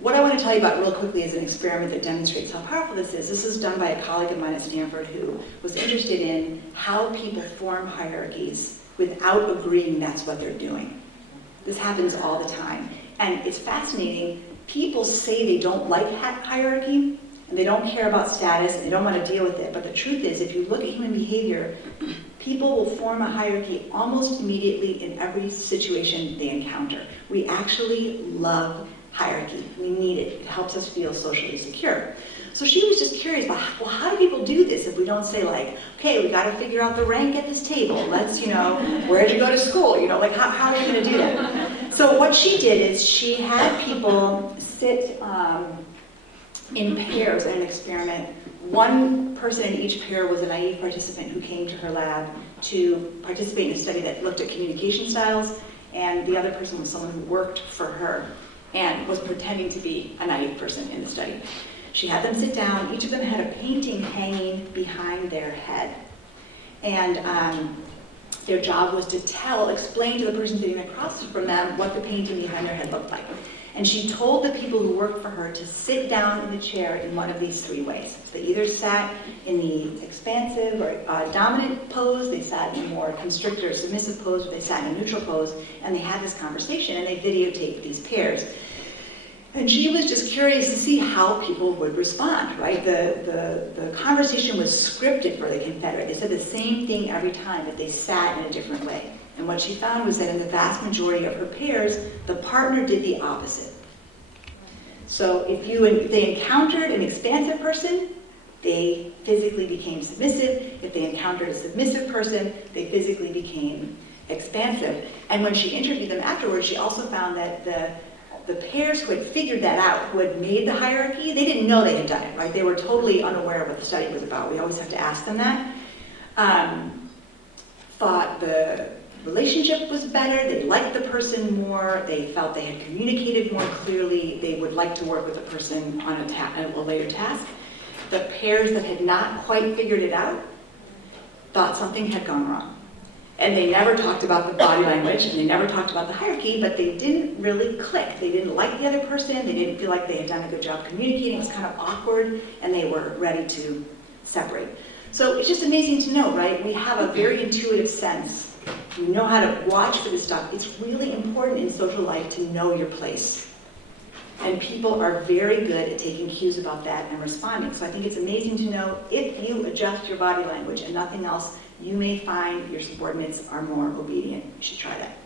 what I want to tell you about real quickly is an experiment that demonstrates how powerful this is. This is done by a colleague of mine at Stanford who was interested in how people form hierarchies without agreeing that's what they're doing. This happens all the time. And it's fascinating. People say they don't like hierarchy, and they don't care about status, and they don't want to deal with it. But the truth is, if you look at human behavior, people will form a hierarchy almost immediately in every situation they encounter. We actually love hierarchy. We need it. It helps us feel socially secure. So she was just curious about, well, how do people do this if we don't say like, okay, we got to figure out the rank at this table. Let's, where'd you go to school? Like how are they going to do that? So what she did is she had people sit in pairs in an experiment. One person in each pair was a naive participant who came to her lab to participate in a study that looked at communication styles, and the other person was someone who worked for her and was pretending to be a naive person in the study. She had them sit down. Each of them had a painting hanging behind their head. And their job was to explain to the person sitting across from them what the painting behind their head looked like. And she told the people who worked for her to sit down in the chair in one of these three ways. They either sat in the expansive or dominant pose, they sat in a more constrictor or submissive pose, or they sat in a neutral pose, and they had this conversation, and they videotaped these pairs. And she was just curious to see how people would respond, right? The conversation was scripted for the Confederate. They said the same thing every time, but they sat in a different way. And what she found was that in the vast majority of her pairs, the partner did the opposite. So if they encountered an expansive person, they physically became submissive. If they encountered a submissive person, they physically became expansive. And when she interviewed them afterwards, she also found that the pairs who had figured that out, who had made the hierarchy, they didn't know they had done it, right? They were totally unaware of what the study was about. We always have to ask them that. Thought the relationship was better, they liked the person more, they felt they had communicated more clearly, they would like to work with a person on a later task. The pairs that had not quite figured it out thought something had gone wrong. And they never talked about the body language, and they never talked about the hierarchy, but they didn't really click. They didn't like the other person, they didn't feel like they had done a good job communicating, it was kind of awkward, and they were ready to separate. So it's just amazing to know, right? We have a very intuitive sense. We know how to watch for this stuff. It's really important in social life to know your place. And people are very good at taking cues about that and responding. So I think it's amazing to know if you adjust your body language and nothing else, you may find your subordinates are more obedient. You should try that.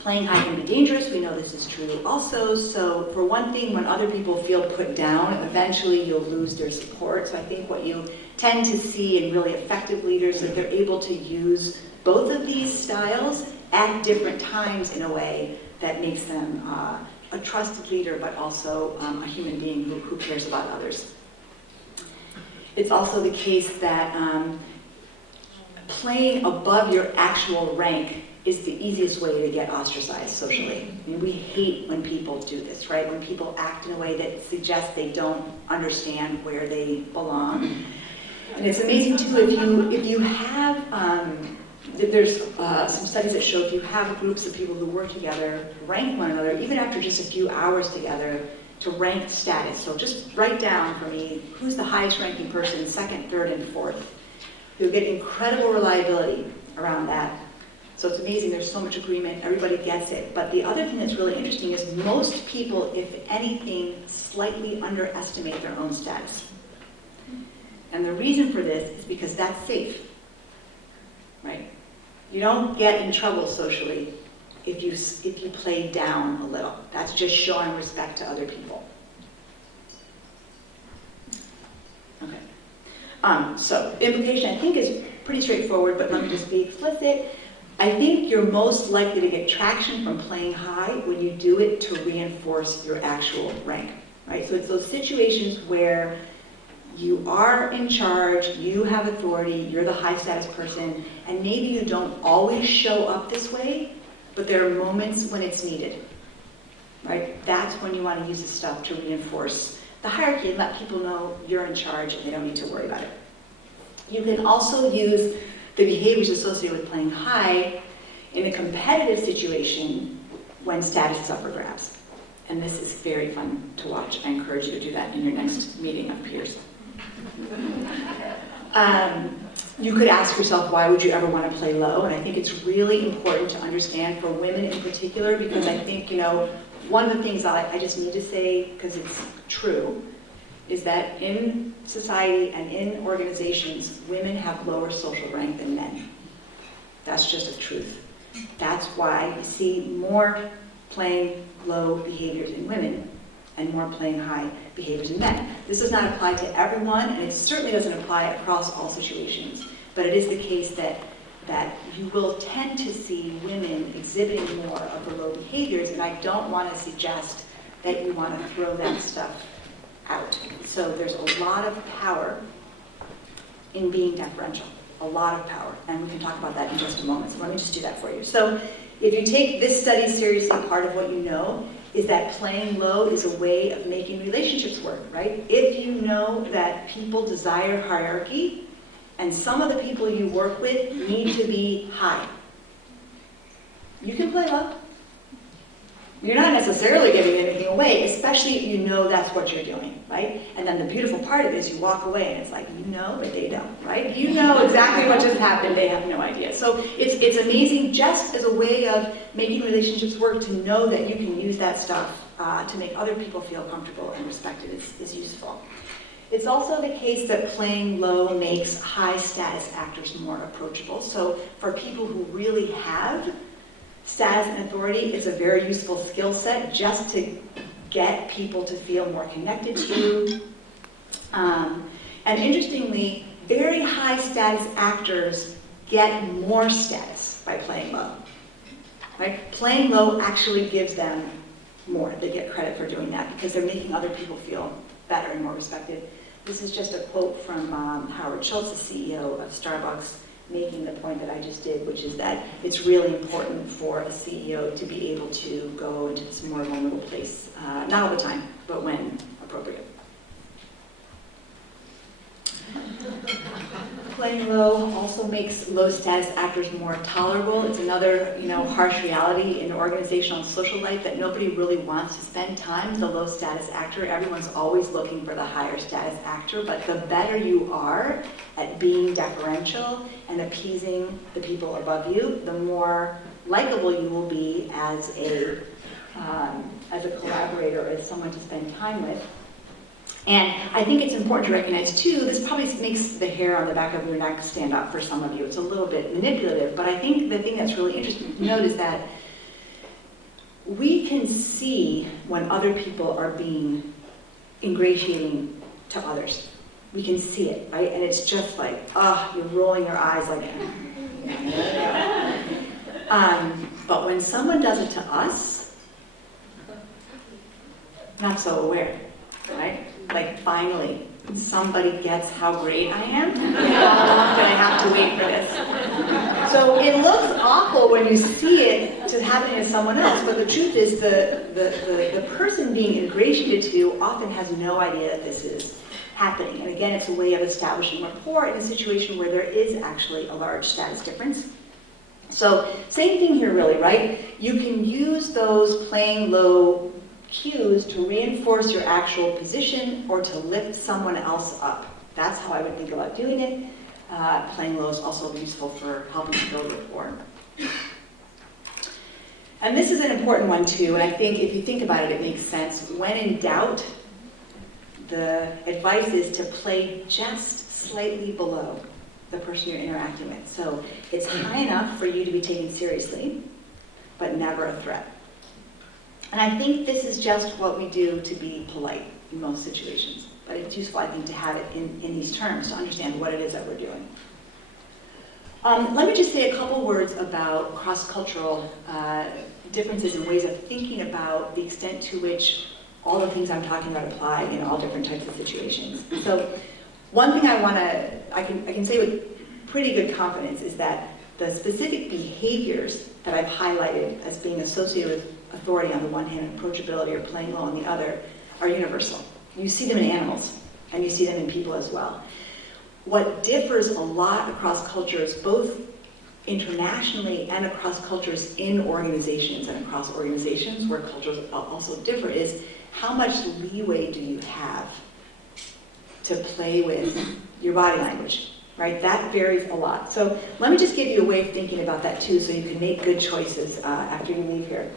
Playing high can be dangerous. We know this is true also. So for one thing, when other people feel put down, eventually you'll lose their support. So I think what you tend to see in really effective leaders is that they're able to use both of these styles at different times in a way that makes them a trusted leader, but also a human being who cares about others. It's also the case that playing above your actual rank is the easiest way to get ostracized socially. I mean, we hate when people do this, right? When people act in a way that suggests they don't understand where they belong. And it's amazing too, if you have, there's some studies that show if you have groups of people who work together, rank one another, even after just a few hours together, to rank status. So just write down for me who's the highest ranking person, second, third, and fourth. You'll get incredible reliability around that. So it's amazing, there's so much agreement, everybody gets it. But the other thing that's really interesting is most people, if anything, slightly underestimate their own status. And the reason for this is because that's safe, right? You don't get in trouble socially if you play down a little. That's just showing respect to other people. Okay. So the implication I think is pretty straightforward, but let me just be explicit. I think you're most likely to get traction from playing high when you do it to reinforce your actual rank, right? So it's those situations where you are in charge, you have authority, you're the high status person, and maybe you don't always show up this way, but there are moments when it's needed, right? That's when you want to use this stuff to reinforce the hierarchy and let people know you're in charge and they don't need to worry about it. You can also use the behaviors associated with playing high in a competitive situation when status is up for grabs. And this is very fun to watch. I encourage you to do that in your next meeting of peers. You could ask yourself, why would you ever want to play low? And I think it's really important to understand for women in particular, because I think, one of the things I just need to say, because it's true, is that in society and in organizations, women have lower social rank than men. That's just a truth. That's why you see more playing low behaviors in women and more playing high behaviors in men. This does not apply to everyone, and it certainly doesn't apply across all situations, but it is the case that you will tend to see women exhibiting more of the low behaviors, and I don't want to suggest that you want to throw that stuff out. So there's a lot of power in being deferential, a lot of power, and we can talk about that in just a moment, so let me just do that for you. So if you take this study seriously, part of what you know is that playing low is a way of making relationships work, right? If you know that people desire hierarchy, and some of the people you work with need to be high, you can play low. You're not necessarily giving anything away, especially if you know that's what you're doing, right? And then the beautiful part of it is you walk away and it's like, you know, but they don't, right? You know exactly what just happened, they have no idea. So it's amazing just as a way of making relationships work to know that you can use that stuff to make other people feel comfortable and respected is useful. It's also the case that playing low makes high status actors more approachable. So for people who really have status and authority, it's a very useful skill set just to get people to feel more connected to you. And interestingly, very high status actors get more status by playing low. Right? Playing low actually gives them more. They get credit for doing that because they're making other people feel better and more respected. This is just a quote from Howard Schultz, the CEO of Starbucks, making the point that I just did, which is that it's really important for a CEO to be able to go into this more vulnerable place, not all the time, but when appropriate. Playing low also makes low status actors more tolerable. It's another, harsh reality in organizational and social life that nobody really wants to spend time with a low status actor. Everyone's always looking for the higher status actor, but the better you are at being deferential and appeasing the people above you, the more likable you will be as a collaborator, as someone to spend time with. And I think it's important to recognize, too, this probably makes the hair on the back of your neck stand up for some of you. It's a little bit manipulative, but I think the thing that's really interesting to note is that we can see when other people are being ingratiating to others. We can see it, right? And it's just like, you're rolling your eyes like, but when someone does it to us, not so aware, right? Like, finally, somebody gets how great I am. How long did I have to wait for this? So it looks awful when you see it to happening to someone else, but the truth is the person being ingratiated to often has no idea that this is happening. And again, it's a way of establishing rapport in a situation where there is actually a large status difference. So same thing here really, right? You can use those playing low cues to reinforce your actual position or to lift someone else up. That's how I would think about doing it. Playing low is also useful for helping to build rapport. And this is an important one too, and I think if you think about it, it makes sense. When in doubt, the advice is to play just slightly below the person you're interacting with. So it's high enough for you to be taken seriously, but never a threat. And I think this is just what we do to be polite in most situations. But it's useful, I think, to have it in these terms to understand what it is that we're doing. Let me just say a couple words about cross-cultural differences and ways of thinking about the extent to which all the things I'm talking about apply in all different types of situations. So one thing I can say with pretty good confidence is that the specific behaviors that I've highlighted as being associated with authority on the one hand and approachability or playing low on the other are universal. You see them in animals, and you see them in people as well. What differs a lot across cultures, both internationally and across cultures in organizations and across organizations where cultures also differ, is how much leeway do you have to play with your body language, right? That varies a lot. So let me just give you a way of thinking about that too, so you can make good choices after you leave here.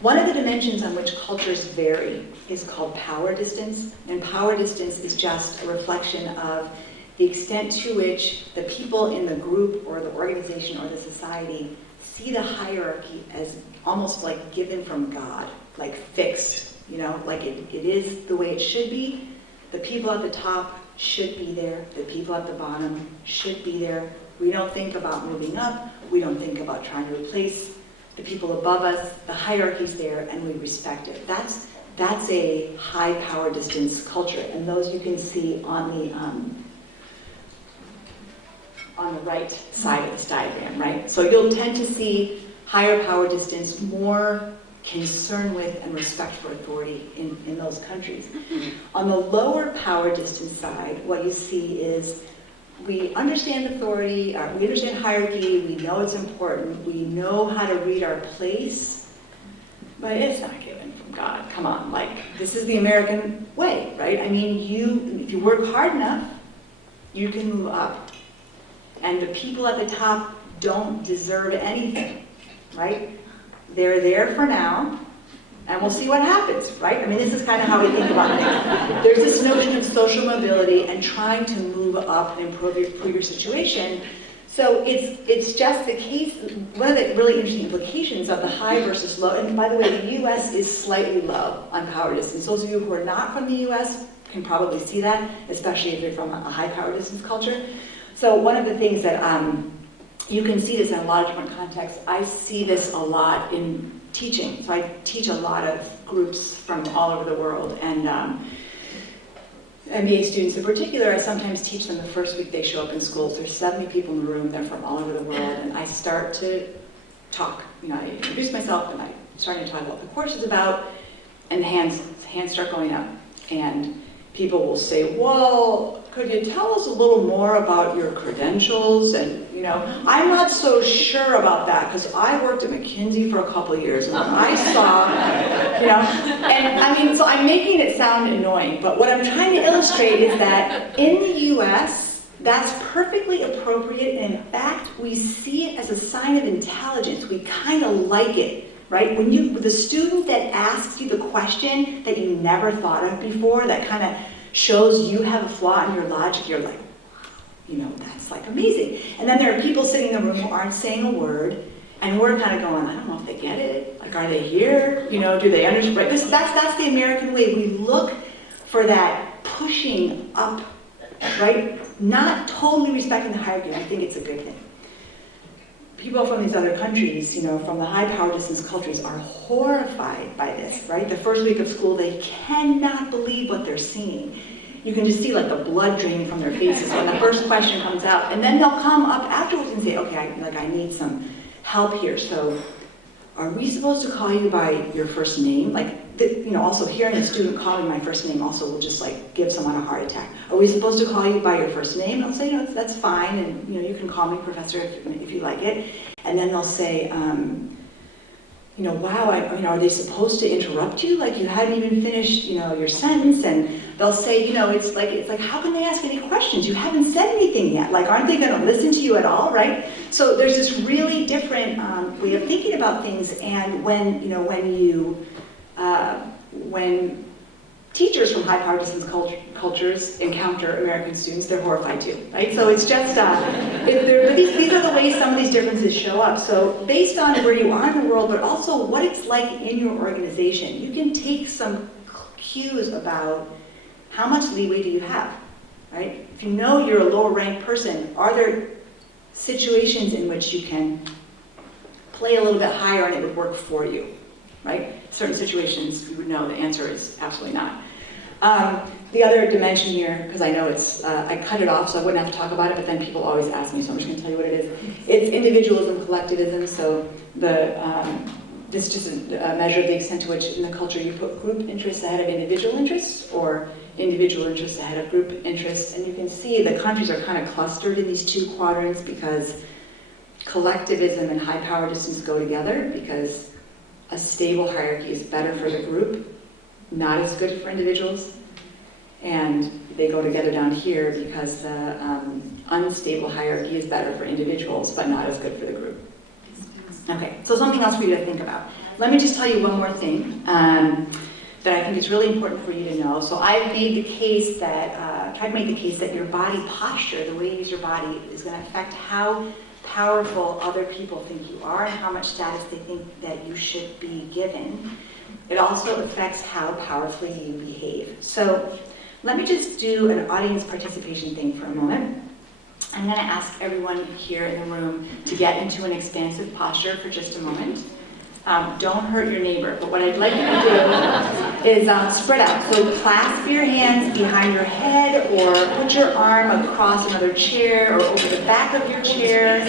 One of the dimensions on which cultures vary is called power distance, and power distance is just a reflection of the extent to which the people in the group or the organization or the society see the hierarchy as almost like given from God, like fixed, you know, like it is the way it should be. The people at the top should be there. The people at the bottom should be there. We don't think about moving up. We don't think about trying to replace the people above us. The hierarchy's there, and we respect it. That's a high power distance culture, and those you can see on the right side of this diagram, right? So you'll tend to see higher power distance, more concern with and respect for authority in those countries. On the lower power distance side, what you see is we understand authority, we understand hierarchy, we know it's important, we know how to read our place, but it's not given from God. Come on, like, this is the American way, right? I mean, if you work hard enough, you can move up. And the people at the top don't deserve anything, right? They're there for now, and we'll see what happens, right? I mean, this is kind of how we think about things. There's this notion of social mobility and trying to move up and improve your situation. So it's just the case, one of the really interesting implications of the high versus low, and by the way, the US is slightly low on power distance. Those of you who are not from the US can probably see that, especially if you're from a high power distance culture. So one of the things that you can see this in a lot of different contexts. I see this a lot in teaching. So I teach a lot of groups from all over the world, and MBA students in particular, I sometimes teach them the first week they show up in schools. There's 70 people in the room, they're from all over the world, and I start to talk. You know, I introduce myself, and I start to talk about what the course is about, and the hands start going up. And people will say, well, could you tell us a little more about your credentials? And, you know, I'm not so sure about that because I worked at McKinsey for a couple of years and I saw, you know, and I mean, so I'm making it sound annoying, but what I'm trying to illustrate is that in the US, that's perfectly appropriate, and in fact, we see it as a sign of intelligence. We kind of like it. Right? When the student that asks you the question that you never thought of before, that kind of shows you have a flaw in your logic, you're like, wow, you know, that's like amazing. And then there are people sitting in the room who aren't saying a word, and we're kind of going, I don't know if they get it. Like, are they here? You know, do they understand? Right? That's the American way. We look for that pushing up, right? Not totally respecting the hierarchy. I think it's a good thing. People from these other countries, you know, from the high power distance cultures are horrified by this, right? The first week of school, they cannot believe what they're seeing. You can just see like the blood draining from their faces when the first question comes out. And then they'll come up afterwards and say, okay, I need some help here. So are we supposed to call you by your first name? Like, you know, also hearing a student calling my first name also will just like give someone a heart attack. Are we supposed to call you by your first name? I'll say, you know, that's fine, and you know, you can call me professor if you like it. And then they'll say, you know, wow, you know, are they supposed to interrupt you? Like you hadn't even finished, you know, your sentence. And they'll say, you know, it's like, how can they ask any questions? You haven't said anything yet. Like, aren't they going to listen to you at all, right? So there's this really different way of thinking about things. And when, you know, when teachers from high power distance cultures encounter American students, they're horrified too, right? So it's just, these are the ways some of these differences show up. So based on where you are in the world, but also what it's like in your organization, you can take some cues about how much leeway do you have, right? If you know you're a lower ranked person, are there situations in which you can play a little bit higher and it would work for you, right? Certain situations, you would know the answer is absolutely not. The other dimension here, because I know it's, I cut it off so I wouldn't have to talk about it, but then people always ask me, so I'm just going to tell you what it is. It's individualism, collectivism, so this is just a measure of the extent to which in the culture you put group interests ahead of individual interests, or individual interests ahead of group interests. And you can see the countries are kind of clustered in these two quadrants because collectivism and high power distance go together, because a stable hierarchy is better for the group, not as good for individuals. And they go together down here because the unstable hierarchy is better for individuals, but not as good for the group. Okay, so something else for you to think about. Let me just tell you one more thing that I think is really important for you to know. So I've made the case that, tried to make the case that your body posture, the way you use your body, is going to affect how powerful other people think you are and how much status they think that you should be given. It also affects how powerfully you behave. So let me just do an audience participation thing for a moment. I'm going to ask everyone here in the room to get into an expansive posture for just a moment. Don't hurt your neighbor, but what I'd like you to do is spread out. So clasp your hands behind your head or put your arm across another chair or over the back of your chair.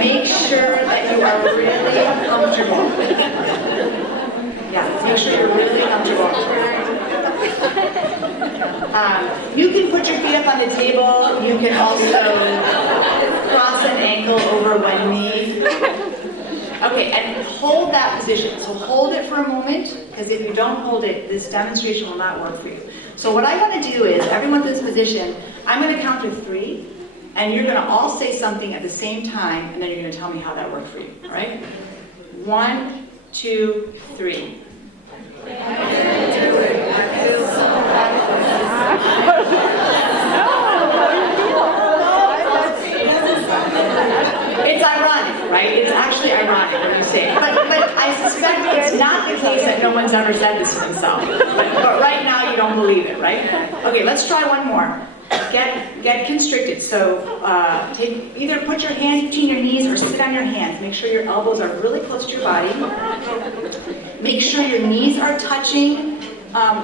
Make sure that you are really comfortable. Yeah, make sure you're really comfortable. You can put your feet up on the table. You can also cross an ankle over one knee. Okay, and hold that position. So hold it for a moment, because if you don't hold it, this demonstration will not work for you. So what I want to do is, everyone in this position, I'm going to count to 3, and you're going to all say something at the same time, and then you're going to tell me how that worked for you, all right? 1, 2, 3. It's ironic, right? It's actually ironic when you say it. But I suspect it's not the case that no one's ever said this to themselves. But right now you don't believe it, right? Okay, let's try one more. Get constricted. So either put your hands between your knees or sit on your hands. Make sure your elbows are really close to your body. Make sure your knees are touching.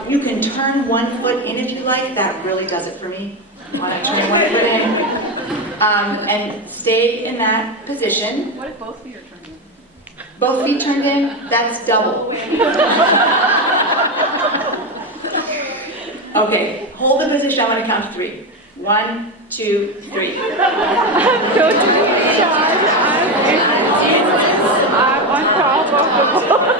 You can turn one foot in if you like. That really does it for me. Want to turn one foot in. And stay in that position. What if both feet are turned in? Both feet turned in? That's double. Okay, hold the position. I'm going to count to 3. 1, 2, 3. I'm on top of the ball.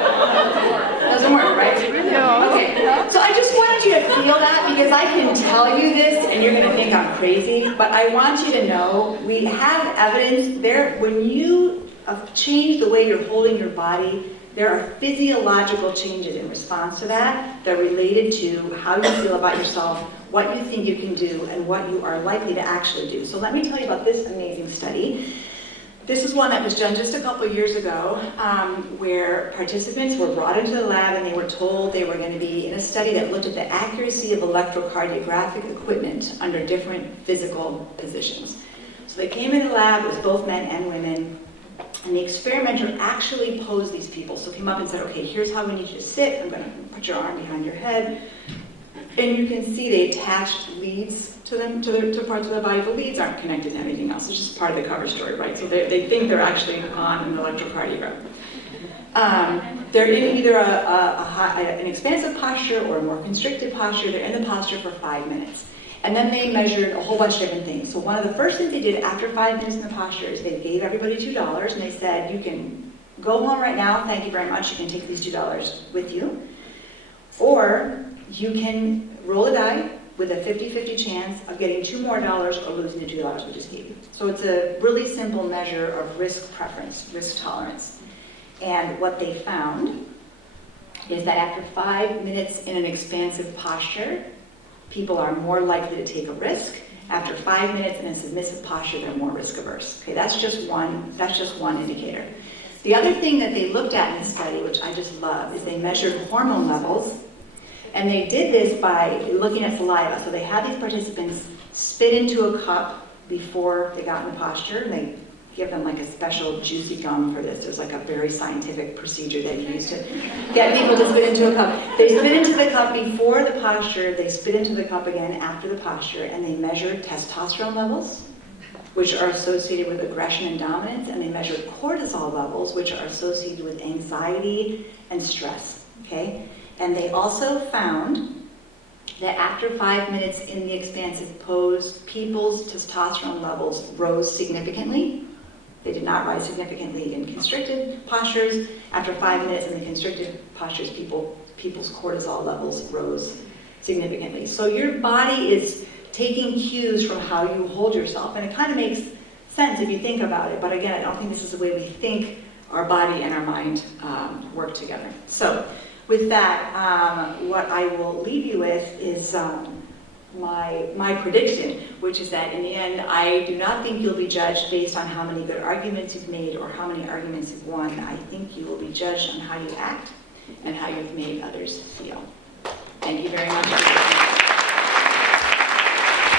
Doesn't work, right? No. Okay, so I just wanted you to feel that because I can tell you this and you're going to think I'm crazy, but I want you to know we have evidence there. When you change the way you're holding your body, there are physiological changes in response to that that are related to how you feel about yourself, what you think you can do, and what you are likely to actually do. So let me tell you about this amazing study. This is one that was done just a couple years ago where participants were brought into the lab and they were told they were going to be in a study that looked at the accuracy of electrocardiographic equipment under different physical positions. So they came in the lab, it was both men and women, and the experimenter actually posed these people. So came up and said, okay, here's how we need you to sit. I'm going to put your arm behind your head. And you can see they attached leads to them, to parts of the body. The leads aren't connected to anything else. It's just part of the cover story, right? So they think they're actually on an electrocardiogram. They're in either an expansive posture or a more constricted posture. They're in the posture for 5 minutes. And then they measured a whole bunch of different things. So one of the first things they did after 5 minutes in the posture is they gave everybody $2, and they said, you can go home right now, thank you very much, you can take these $2 with you. Or you can roll a die with a 50-50 chance of getting $2 more or losing the $2 we just gave you. So it's a really simple measure of risk preference, risk tolerance. And what they found is that after 5 minutes in an expansive posture, people are more likely to take a risk. After 5 minutes in a submissive posture, they're more risk averse. Okay, that's just one indicator. The other thing that they looked at in this study, which I just love, is they measured hormone levels. And they did this by looking at saliva. So they had these participants spit into a cup before they got in the posture. And they give them like a special juicy gum for this. There's like a very scientific procedure they use to get people to spit into a cup. They spit into the cup before the posture. They spit into the cup again after the posture. And they measured testosterone levels, which are associated with aggression and dominance. And they measured cortisol levels, which are associated with anxiety and stress. Okay? And they also found that after 5 minutes in the expansive pose, people's testosterone levels rose significantly. They did not rise significantly in constricted postures. After 5 minutes in the constricted postures, people's cortisol levels rose significantly. So your body is taking cues from how you hold yourself, and it kind of makes sense if you think about it, but again, I don't think this is the way we think our body and our mind work together. So with that, what I will leave you with is my prediction, which is that in the end, I do not think you'll be judged based on how many good arguments you've made or how many arguments you've won. I think you will be judged on how you act and how you've made others feel. Thank you very much.